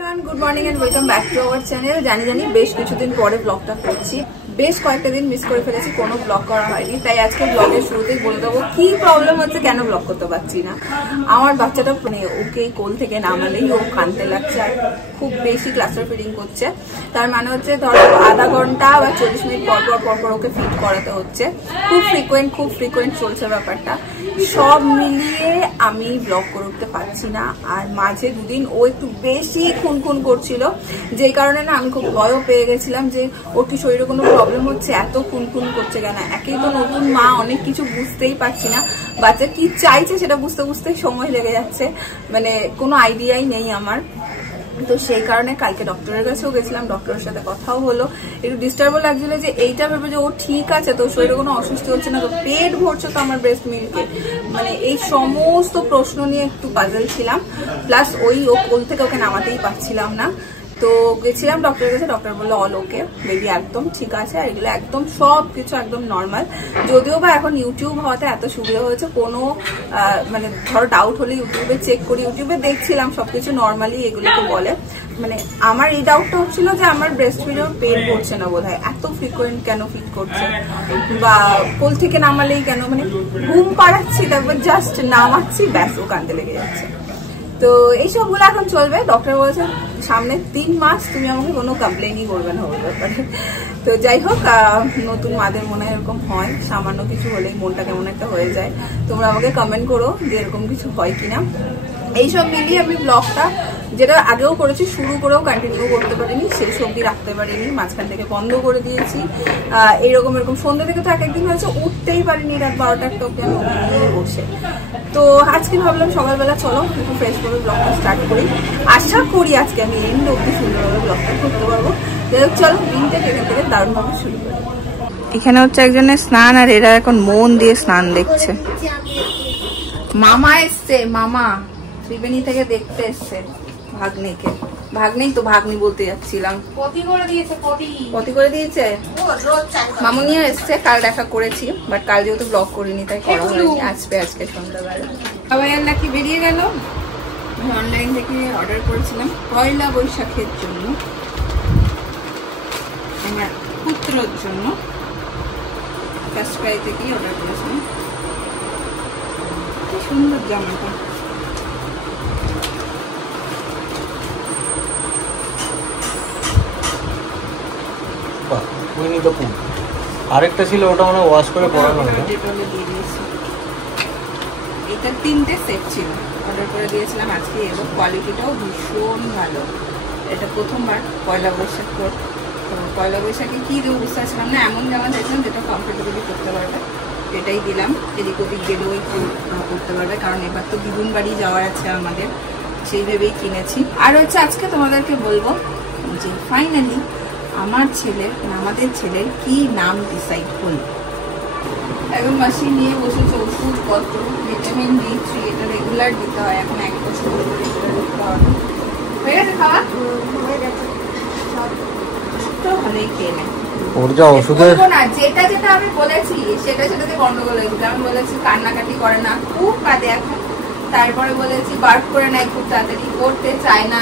Good morning and welcome back to our channel. জানি বেশ কিছুদিন পরে ব্লগটা করছি, বেশ কয়েকটা দিন মিস করে ফেলেছি, কোনো ব্লগ করা হয়নি। তাই আজকে ব্লগের শুরুতেই বলে দেবো কি প্রবলেম হচ্ছে, কেন ব্লগ করতে পারছি না। আমার বাচ্চাটা ওকে কোল থেকে নামালেই ও কাঁদতে লাগছে আর খুব বেশি ক্লাস্টার ফিডিং করছে। তার মানে হচ্ছে ধরো আধা ঘন্টা বা 40 মিনিট পর ওকে ফিড করাতে হচ্ছে। খুব ফ্রিকোয়েন্ট চলছে ব্যাপারটা। সব মিলিয়ে আমি ব্লগ করে উঠতে পারছি না। আর মাঝে দুদিন ও একটু বেশি খুন করছিল, যেই কারণে না আমি খুব ভয়ও পেয়ে গেছিলাম যে ওর কি শরীরে কোনো প্রবলেম হচ্ছে, এত খুন করছে কেন। একেই তো নতুন মা, অনেক কিছু বুঝতেই পারছি না, বাচ্চা কি চাইছে সেটা বুঝতে সময় লেগে যাচ্ছে, মানে কোনো আইডিয়াই নেই আমার। তো সেই কারণে কালকে ডক্টরের কাছেও গেছিলাম, ডক্টরের সাথে কথাও হলো। একটু ডিস্টার্বও লাগছিল যে এইটা ভেবে যে ও ঠিক আছে, তো শরীরে কোনো অসুস্থ হচ্ছে না, তো পেট ভরছে তো আমার ব্রেস্ট মিল্কে, মানে এই সমস্ত প্রশ্ন নিয়ে একটু পাজল ছিলাম। প্লাস ও কোল থেকে ওকে নামাতেই পারছিলাম না। তো গেছিলাম ডক্টরের কাছে, ডক্টর বললো অল ওকে, বেবি একদম ঠিক আছে, আর এগুলো একদম সবকিছু একদম নর্মাল। যদিও বা এখন ইউটিউব হওয়াতে এত সুবিধা হয়েছে, কোনো মানে ধরো ডাউট হলে ইউটিউবে চেক করি, ইউটিউবে দেখছিলাম সবকিছু নর্মালি এগুলোকে বলে। মানে আমার এই ডাউটটা হচ্ছিল যে আমার ব্রেস্ট ফিডেও পেন করছে না বোধহয়, এত ফ্রিকোয়েন্ট কেন ফিট করছে, বা কোল থেকে নামালেই কেন, মানে ঘুম পাড়াচ্ছি তারপর জাস্ট নামাচ্ছি ব্যাস ও কাঁদতে লেগে যাচ্ছে। তো এইসবগুলো এখন চলবে। ডক্টর বলেছে সামনে 3 মাস তুমি আমাকে কোনো কমপ্লেনই করবে না ওর ব্যাপারে। তো যাই হোক, নতুন মাদের মনে হয় এরকম হয়, সামান্য কিছু হলেই মনটা কেমন একটা হয়ে যায়। তোমরা আমাকে কমেন্ট করো যে এরকম কিছু হয় কিনা। এইসব মিলিয়ে আমি ব্লগটা যেটা আগেও করেছি, শুরু করেও কন্টিনিউ করতে পারিনি, শেষ অবধি রাখতে পারিনি, মাঝখান থেকে বন্ধ করে দিয়েছি। এরকম সন্ধ্যা থেকে তো একদিন হয়েছে উঠতেই পারিনি, রাত 12টা একটা অব্দি আমি বসে। তো আজকে ভাবলাম সকালবেলা চলো একটু ফ্রেশ করে ব্লগটা স্টার্ট করি। আশা করি আজকে আমি এন্ড অব্দি সুন্দরভাবে ব্লগটা করতে পারবো। যাই হোক চলো দিনটা এখান থেকে দারুণভাবে শুরু করি। এখানে হচ্ছে একজনের স্নান, আর এরা এখন মন দিয়ে স্নান দেখছে। মামা এসছে, মামা ত্রিবেণী থেকে দেখতে এসছে ভাগ্নিকে। ভাগ্নেই তো, ভাগ্নি বলতে যাচ্ছিলাম। পতি করে দিয়েছে মামুনিও এসছে, কাল দেখা করেছি, বাট কাল যেহেতু ব্লগ করিনি তাই করা হয়নি। আজকে সন্ধ্যাবেলা সবাই নাকি বেরিয়ে গেল। আমি অনলাইন থেকে অর্ডার করেছিলাম পয়লা বৈশাখের জন্য, আমার পুত্রর জন্য। ফার্স্ট ক্রাই থেকেই অর্ডার করেছিলাম। কি সুন্দর জামাটা। আরেকটা ছিল ওটা মানে ওয়াশ করে পরানো হলো। এটা 3টে সেট ছিল, অর্ডার করে দিয়েছিলাম আজকে, এবং কোয়ালিটিটাও ভীষণ ভালো। এটা প্রথমবার পয়লা বৈশাখ, পয়লা বৈশাখে কি দেবো বুঝতে পারছিলাম না, এমন জামা চাইছিলাম যেটা কমফোর্টেবলি করতে পারবে, এটাই দিলাম। এদিক ওদিক গেলেও একটু করতে পারবে, কারণ এবার তো দিগুন বাড়ি যাওয়ার আছে আমাদের, সেই ভেবেই কিনেছি। আর হচ্ছে আজকে তোমাদেরকে বলবো যে ফাইনালি আমার ছেলের, আমাদের ছেলের কি নাম ডিসাইড হলো। এখন মাসি নিয়ে বসেছে ওষুধপত্র, ভিটামিন D3 এটা রেগুলার দিতে হয়, এখন 1 বছর ধরে রেগুলার দিতে হবে। হয়ে গেছে খাওয়া? তো ভালোই খেয়ে নেয়। যেটা আমি বলেছি সেটাতে গন্ডগোল হয়েছিল। আমি বলেছি কান্নাকাটি করে না, খুব কাঁদে এখন। তারপরে বলেছি বার্ফ করে নেয় খুব তাড়াতাড়ি, করতে চায় না,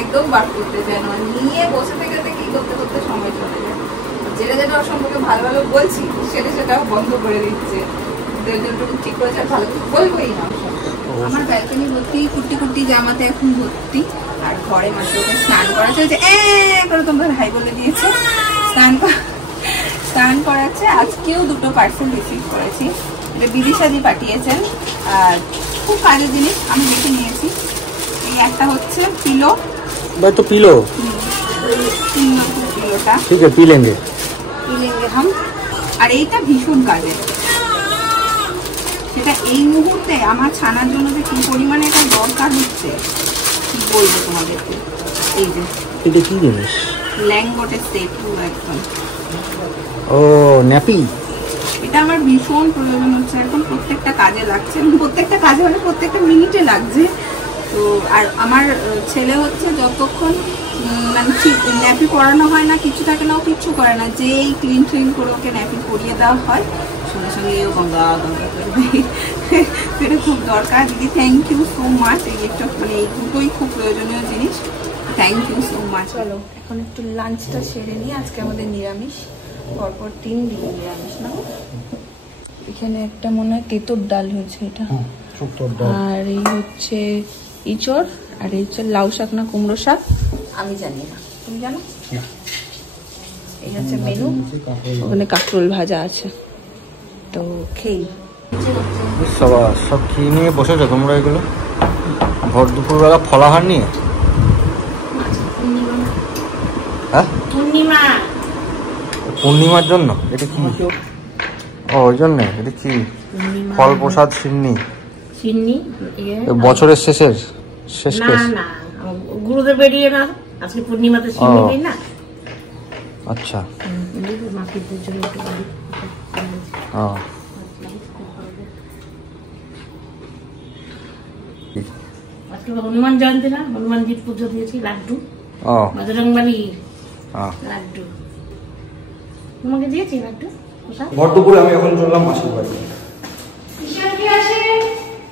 একদম বার্ফ করতে চায় না, নিয়ে বসে থেকে কি করতে সময় চলে যায়। যেটা ওর সম্পর্কে ভালো বলছি সেটাও বন্ধ করে দিচ্ছে। ঠিক করেছে, ভালো বলবোই না। আমার ব্যালকনি ভর্তি কুটি জামাতে এখন ভর্তি। আর ঘরে মাসে ওকে স্নান করা চলছে, করে তোমরা হাই বলে দিয়েছে। স্নান করাচ্ছে। আজকেও 2টো পার্সেল রিসিভ করেছি, বিদিশাদি পাঠিয়েছেন। আর খুব কাজের জিনিস আমি দেখে নিয়েছি। এই একটা হচ্ছে পিলো, পিলোটা ঠিক আছে, পিলেঙ্গে হাম। আর এইটা ভীষণ কাজের, সেটা এই মুহূর্তে আমার ছানার জন্য যে কি পরিমাণে এটা দরকার হচ্ছে কি বলবো তোমাদেরকে। এই যে এটা কি জিনিস, ল্যাঙ্গটের সেট পুরো একদম। ও ন্যাপি, এটা আমার ভীষণ প্রয়োজন হচ্ছে, একদম প্রত্যেকটা কাজে লাগছে, প্রত্যেকটা কাজে মানে প্রত্যেকটা মিনিটে লাগছে। তো আর আমার ছেলে হচ্ছে যতক্ষণ মানে ন্যাপি পরানো হয় না, কিছু থাকে না, ও কিচ্ছু করে না, যেই ক্লিন করে ওকে ন্যাপি পরিয়ে দেওয়া হয় সঙ্গে সঙ্গে এও গঙ্গা করবে। এটা খুব দরকার দিদি, থ্যাংক ইউ সো মাচ। এই গিফটটা মানে এই দুটোই খুব প্রয়োজনীয় জিনিস। Thank you so much. চলো এখন একটু লাঞ্চটা সেরে নিই। আজকে আমাদের নিরামিষ, পরপর 3 দিন নিরামিষ না। এখানে একটা মনে হয় তেঁতুর ডাল হয়েছে এটা, আর এই হচ্ছে ইঁচড়, আর এই হচ্ছে লাউ শাক না কুমড়ো শাক, আমি জানি না, তুমি জানো? এই হচ্ছে মেনু। ওখানে কাঁকরোল ভাজা আছে, তো খেই। সব খেয়ে নিয়ে বসেছো তোমরা এগুলো ভর দুপুরবেলা ফলাহার নিয়ে? হ্যাঁ, পূর্ণিমার জন্য এটা কি? ও ওই জন্যে এটা কি? ফল প্রসাদ সিন্নি বছরের শেষ কেস। গুরুদেব বেরিয়ে না, আজকে পূর্ণিমাতে সিন্নি দেই না। আচ্ছা, আজকে হনুমান জয়ন্তী না, হনুমানজির পুজো দিয়েছি, লাড্ডু বজরংবলী লাড্ডু তোমাকে দিয়েছি লাড্ডু। ভর দুপুরে আমি এখন চললাম মাসির বাড়ি।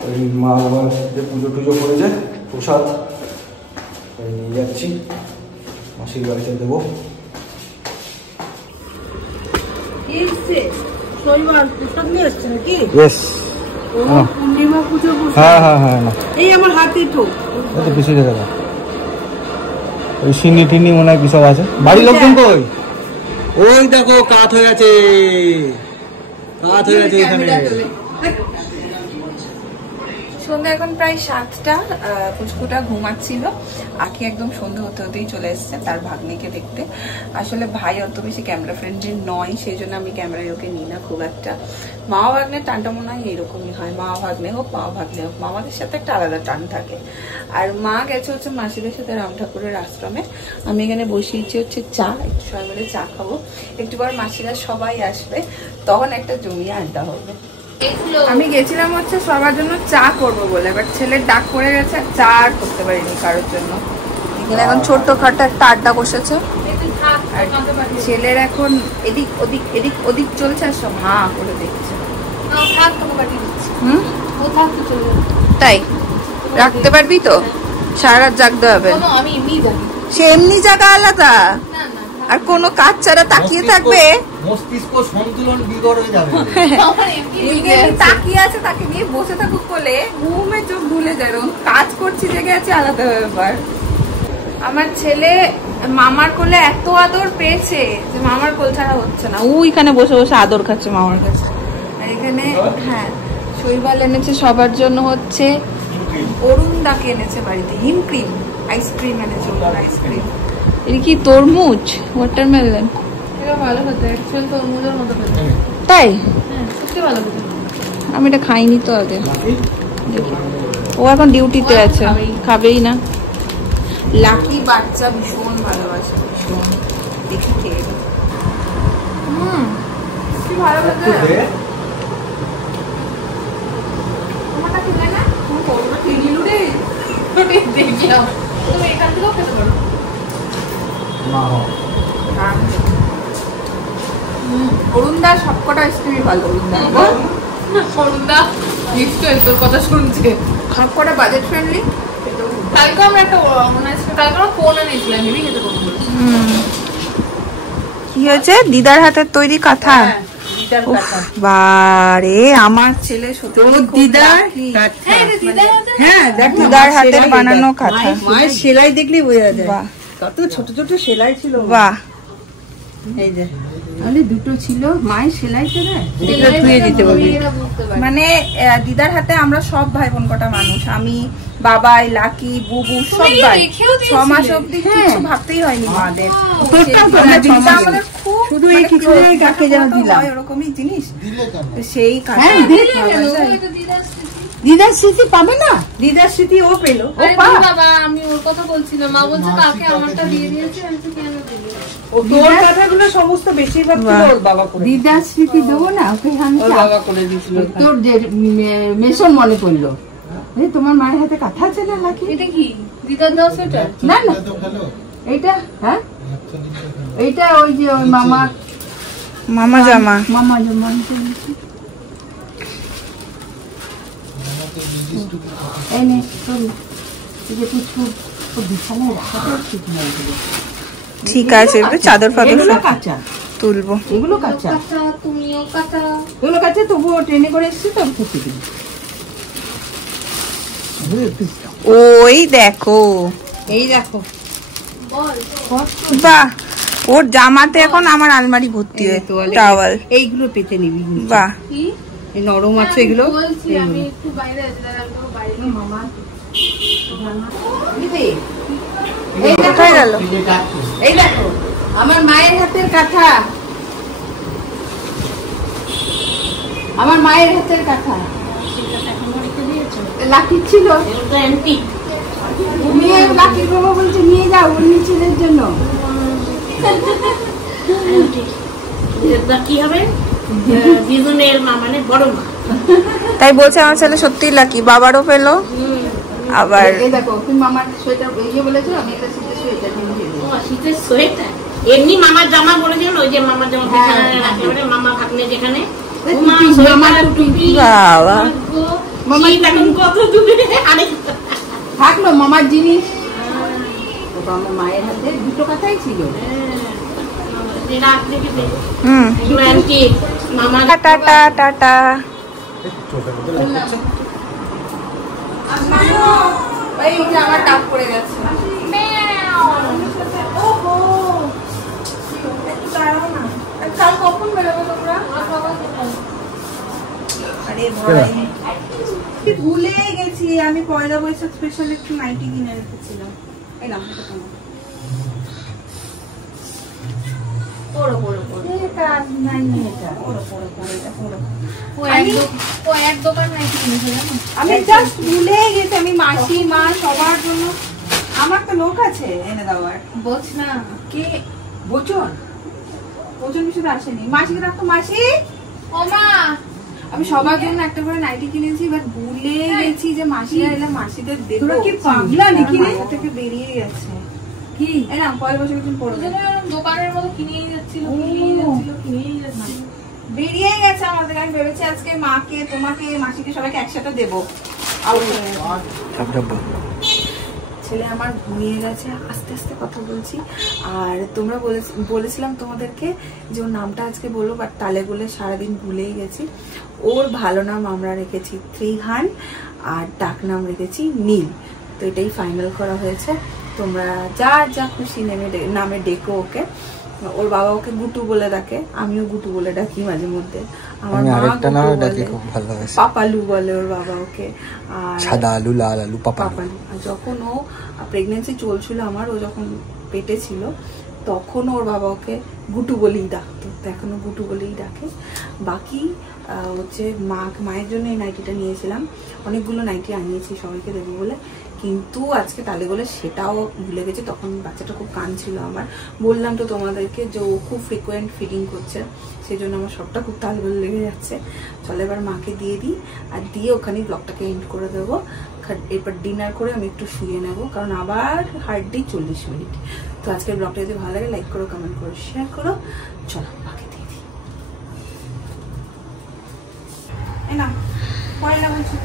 ওই মা বাবার যে পুজো টুজো করেছে প্রসাদ নিয়ে যাচ্ছি, মাসির বাড়িতে দেবো। ওই সিন্নি টিন্নি মনে হয় কিসব আছে। বাড়ির লোকজন কই? ওই দেখো কাত হয়ে গেছে এখানে। সন্ধ্যা এখন প্রায় 7টা। পুচকুটা ঘুমাচ্ছিল, আঁকি একদম সন্ধ্যা হতে হতেই চলে এসছে তার ভাগ্নিকে দেখতে। আসলে ভাই অত বেশি ক্যামেরা ফ্রেন্ডলি নয়, সেই জন্য আমি ক্যামেরায় ওকে নিই না খুব একটা। মা ভাগ্নের টানটা মনে হয় এরকমই হয়, মা ভাগ্নে হোক মা ভাগ্নে হোক, মামাদের সাথে একটা আলাদা টান থাকে। আর মা গেছে হচ্ছে মাসিদের সাথে রাম ঠাকুরের আশ্রমে। আমি এখানে বসিয়েছি হচ্ছে চা, একটু সবাই মিলে চা খাবো। একটু পর মাসিরা সবাই আসবে, তখন একটা জমিয়ে আড্ডা হবে। আমি গেছিলাম হচ্ছে সবার জন্য চা করবো বলে, বাট ছেলের ডাক পড়ে গেছে, চা আর করতে পারিনি কারোর জন্য। এখানে এখন ছোট্ট খাটো একটা আড্ডা বসেছে, ছেলের এখন এদিক ওদিক এদিক ওদিক চলছে, আর সব হা করে দেখছে। তাই রাখতে পারবি তো? সারা রাত জাগতে হবে? সে এমনি জায়গা আলাদা, আর কোনো কাজ ছাড়া তাকিয়ে থাকবে, মস্তিষ্ক সন্তুলন বিগড় হয়ে যাবে। তাকিয়ে আছে, তাকে নিয়ে বসে থাকুক বলে ঘুমে চোখ ভুলে যায়, কাজ করছি জেগে আছে আলাদা ব্যাপার। আমার ছেলে মামার কোলে এত আদর পেয়েছে যে মামার কোল ছাড়া হচ্ছে না, ওইখানে বসে বসে আদর খাচ্ছে মামার কাছে। আর এখানে হ্যাঁ শৈবাল এনেছে সবার জন্য, হচ্ছে অরুণদাকে এনেছে বাড়িতে হিমক্রিম আইসক্রিম এনেছে, আইসক্রিম। এটা কি তরমুজ ওয়াটারমেলন? এটা ভালো হতো, অ্যাকচুয়ালি তরমুজের মতো খেতে। তাই? হ্যাঁ সত্যি ভালো হতো। আমি এটা খাইনি তো আগে। ও এখন ডিউটিতে আছে, খাবেই না। লাকি বাচ্চা ভীষণ ভালোবাসে, ভীষণ। দেখি খেয়ে কি ভালো হতো। তোমারটা খেলে না? তুমি করোনা খেয়ে রে? দেখলাম তুমি এখান থেকেও খেতে পারো। অরুণদা সবকটা আইসক্রিমই ভালো। অরুণদা নিশ্চয়ই তোর কথা শুনছে, সবকটা বাজেট ফ্রেন্ডলি। কালকে আমরা একটা কালকে আমরা কোন এনেছিলাম, হেভি খেতে পারবো। কি হয়েছে? দিদার হাতের তৈরি কাঁথা। বারে আমার ছেলে দিদার হাতের বানানো কাঁথা। মায়ের সেলাই দেখলেই বোঝা যায়, কত ছোট ছোট সেলাই ছিল। বাহ, এই যে তাহলে দুটো ছিল মায়ের সেলাইতে ধুয়ে দিতে বলবি। মানে দিদার হাতে আমরা সব ভাই বোন কটা মানুষ, আমি বাবাই লাকি বুবু সবাই 6 মাস অব্দি কিছু ভাবতেই হয়নি মাদের। শুধু এই কিছু গাকে যেন দিলাম ওরকমই জিনিস। সেই দিদার স্মৃতি পাবে না, দিদার স্মৃতি ও পেলো। ও বাবা আমি ওর কথা বলছি না, মা বলছে কাকে আমারটা দিয়ে দিয়েছে, আমি তো কেন দিই। তোর কথাগুলো সমস্ত বেশিরভাগ ওর বাবা করে। দিদার স্মৃতি দেবো না ওকে, আমি ওর বাবা করে দিয়েছিল। তোর যে মেশন মনে পড়লো, তোমার মায়ের হাতে কাঁথা আছে না নাকি? এটা কি দিদার দাও সেটা? না না এইটা, হ্যাঁ এইটা ওই যে ওই মামা জামা এই নে এই যে পুচকু বিছানায় রাখাটা ঠিক না। ঠিক আছে, এবারে চাদর ফাদর এগুলো কাঁচা তুলবো। এগুলো কাঁচা, তুমিও কাঁচা। এগুলো কাঁচা, তবুও ট্রেনে করে এসেছি তো খেতে দিই। ওই দেখো, এই দেখো বাহ, ওর জামাতে এখন আমার আলমারি ভর্তি হয়ে টাওয়াল। এইগুলো পেতে নিবি। বাহ, এই নরম আছে এগুলো। বলছি আমি একটু বাইরে আছি, বাইরে মামা এই কোথায় গেল? এই দেখো আমার মায়ের হাতের কাঁথা, আমার মায়ের হাতের কাঁথা লাকির ছিল। নিয়ে লাকির বাবা বলছে নিয়ে যাও অন্য ছেলের জন্য। কি হবে দিদুনের মা মানে বড় মা। তাই বলছে আমার ছেলে সত্যিই লাকি, বাবারও পেলো। আবার এই দেখো তুমি মামার সোয়েটার ইয়ে বলেছো, আমি একটা শীতের সোয়েটার কিনে দিয়ে দেবো। শীতের সোয়েটার এমনি মামার জামা বলেছিলেন, ওই যে মামার জামা বিছানায় রাখলে মামা ভাগ্নে যেখানে বাবা কত দূরে থাকলো মামার জিনিস। আমার মায়ের হাতে দুটো কথাই ছিল। মামা টাটা টাটা। এই যে আমার টাপ পড়ে গেছে। কাল কখন বেরোবে তোমরা? আরে ভাই ভুলে গেছি, আমি পয়লা বৈশাখ স্পেশাল একটু নাইটি কিনে রেখেছিলাম। এই না আমি জাস্ট ভুলে গেছি। আমি মাসি মা সবার জন্য, আমার তো লোক আছে এনে দেওয়ার। বলছ না কে বচন? বচন কিছু আসেনি। মাসিকে রাখতো, মাসি ও মা আমি সবার জন্য একটা করে নাইটি কিনেছি, বাট ভুলে গেছি যে মাসিরা এলে মাসিদের দেবো। তোরা কি পাগলা নাকি রে? থেকে বেরিয়ে গেছে কি? এই না পয়লা বৈশাখ দিন পড়বে। দোকানের মতো কিনেই যাচ্ছিল, বেরিয়ে গেছে আমাদের। আমি ভেবেছি আজকে মাকে, তোমাকে, মাসিকে সবাইকে একসাথে দেবো। ছেলে আমার ঘুমিয়ে গেছে, আস্তে আস্তে কথা বলছি। আর তোমরা বলেছিলাম তোমাদেরকে যে ওর নামটা আজকে বলবো, বাট তালে বলে সারাদিন ভুলেই গেছি। ওর ভালো নাম আমরা রেখেছি ত্রিহান, আর ডাক নাম রেখেছি নীল। তো এটাই ফাইনাল করা হয়েছে। তোমরা যা যা খুশি নামে ডেকো ওকে। ওর বাবা ওকে গুটু বলে ডাকে, আমিও গুটু বলে ডাকি মাঝে মধ্যে। আমার মা পাপালু বলে ওর বাবা ওকে। আর সাদা আলু, লাল আলু, পাপালু। আর যখন ও প্রেগনেন্সি চলছিল আমার, ও যখন পেটে ছিল, তখন ওর বাবা ওকে গুটু বলেই ডাকতো, তো এখনো গুটু বলেই ডাকে। বাকি হচ্ছে মায়ের জন্য এই নাইটিটা নিয়েছিলাম। অনেকগুলো নাইটি আনিয়েছি সবাইকে দেবো বলে, কিন্তু আজকে তালে বলে সেটাও ভুলে গেছে। তখন বাচ্চাটা খুব কাঁদছিল আমার। বললাম তো তোমাদেরকে যে ও খুব ফ্রিকোয়েন্ট ফিডিং করছে, সেই জন্য আমার সবটা খুব তালে বলে লেগে যাচ্ছে। চলো এবার মাকে দিয়ে দিই, আর দিয়ে ওখানেই ব্লগটাকে এন্ড করে দেবো। এরপর ডিনার করে আমি একটু শুয়ে নেবো, কারণ আবার হার্ডলি 40 মিনিট। তো আজকের ব্লগটা যদি ভালো লাগে লাইক করো, কমেন্ট করো, শেয়ার করো। চলো মাকে দিয়ে দিই। না পয়লা বৈশাখ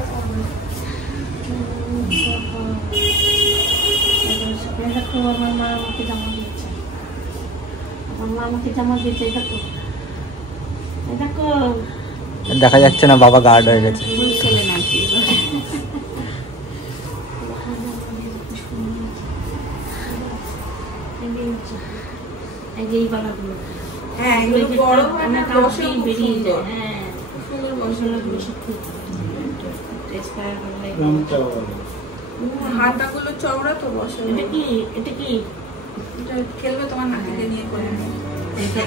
দেখো আমার মা আমাকে জামা দিয়েছে, আমার মা আমাকে জামা দিয়েছে। দেখো দেখো, দেখা যাচ্ছে না, বাবা গার্ড হয়ে গেছে। এই বালাগুলো, হ্যাঁ এগুলো বড় মানে বসে বেরিয়ে যায়। হ্যাঁ সুন্দর মশলাগুলো সব খুব টেস্ট হয়, ভালো লাগে। হাতাগুলো চওড়া তো বসে। এটা কি? এটা কি? এটা খেলবে তোমার নাতিকে নিয়ে করে এটা